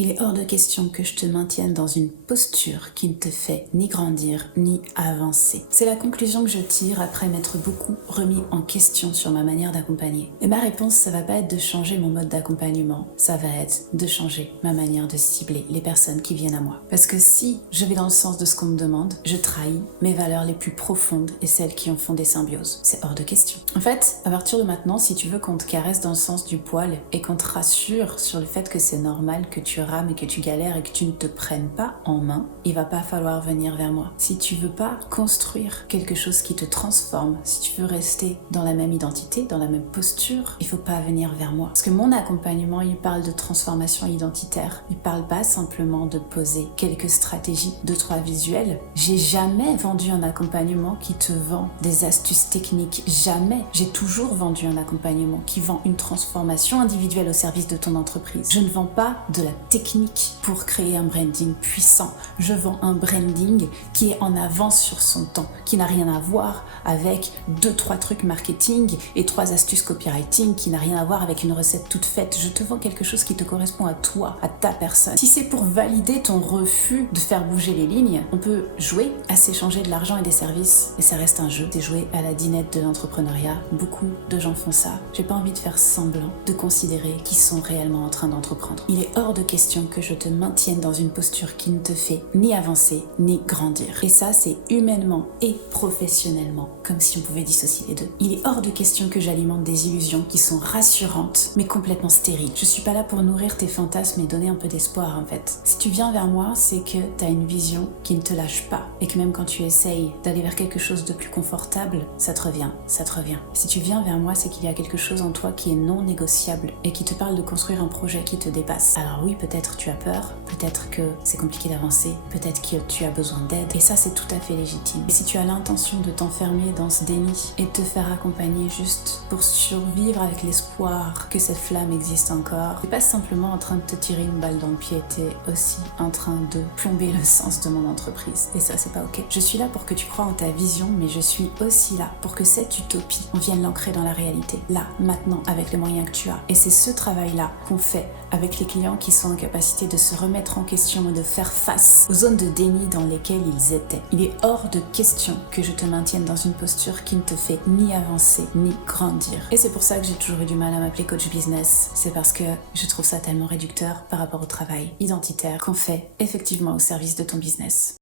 Il est hors de question que je te maintienne dans une posture qui ne te fait ni grandir ni avancer. C'est la conclusion que je tire après m'être beaucoup remis en question sur ma manière d'accompagner. Et ma réponse, ça va pas être de changer mon mode d'accompagnement, ça va être de changer ma manière de cibler les personnes qui viennent à moi. Parce que si je vais dans le sens de ce qu'on me demande, je trahis mes valeurs les plus profondes et celles qui en font des symbioses. C'est hors de question. En fait, à partir de maintenant, si tu veux qu'on te caresse dans le sens du poil et qu'on te rassure sur le fait que c'est normal que tu rames et que tu galères et que tu ne te prennes pas en main, il va pas falloir venir vers moi. Si tu veux pas construire quelque chose qui te transforme, si tu veux rester dans la même identité, dans la même posture, il faut pas venir vers moi. Parce que mon accompagnement, il parle de transformation identitaire. Il parle pas simplement de poser quelques stratégies, 2-3 visuels. J'ai jamais vendu un accompagnement qui te vend des astuces techniques. Jamais. J'ai toujours vendu un accompagnement qui vend une transformation individuelle au service de ton entreprise. Je ne vends pas de la technique pour créer un branding puissant. Je vends un branding qui est en avance sur son temps, qui n'a rien à voir avec 2-3 trucs marketing et 3 astuces copywriting, qui n'a rien à voir avec une recette toute faite. Je te vends quelque chose qui te correspond à toi, à ta personne. Si c'est pour valider ton refus de faire bouger les lignes, on peut jouer à s'échanger de l'argent et des services, et ça reste un jeu. C'est jouer à la dinette de l'entrepreneuriat. Beaucoup de gens font ça. J'ai pas envie de faire semblant de considérer qu'ils sont réellement en train d'entreprendre. Il est hors de question que je te maintienne dans une posture qui ne te fait ni avancer ni grandir. Et ça, c'est humainement et professionnellement, comme si on pouvait dissocier les deux. Il est hors de question que j'alimente des illusions qui sont rassurantes, mais complètement stériles. Je suis pas là pour nourrir tes fantasmes et donner un peu d'espoir, en fait. Si tu viens vers moi, c'est que tu as une vision qui ne te lâche pas, et que même quand tu essayes d'aller vers quelque chose de plus confortable, ça te revient, ça te revient. Si tu viens vers moi, c'est qu'il y a quelque chose en toi qui est non négociable et qui te parle de construire un projet qui te dépasse. Alors oui, peut-être tu as peur, peut-être que c'est compliqué d'avancer, peut-être que tu as besoin d'aide, et ça c'est tout à fait légitime. Et si tu as l'intention de t'enfermer dans ce déni et de te faire accompagner juste pour survivre avec l'espoir que cette flamme existe encore, t'es pas simplement en train de te tirer une balle dans le pied, t'es aussi en train de plomber le sens de mon entreprise. Et ça c'est pas ok. Je suis là pour que tu crois en ta vision, mais je suis aussi là pour que cette utopie, on vienne l'ancrer dans la réalité, là, maintenant, avec les moyens que tu as. Et c'est ce travail-là qu'on fait avec les clients qui sont en capacité de se remettre en question et de faire face aux zones de déni dans lesquelles ils étaient. Il est hors de question que je te maintienne dans une posture qui ne te fait ni avancer ni grandir. Et c'est pour ça que j'ai toujours eu du mal à m'appeler coach business. C'est parce que je trouve ça tellement réducteur par rapport au travail identitaire qu'on fait effectivement au service de ton business.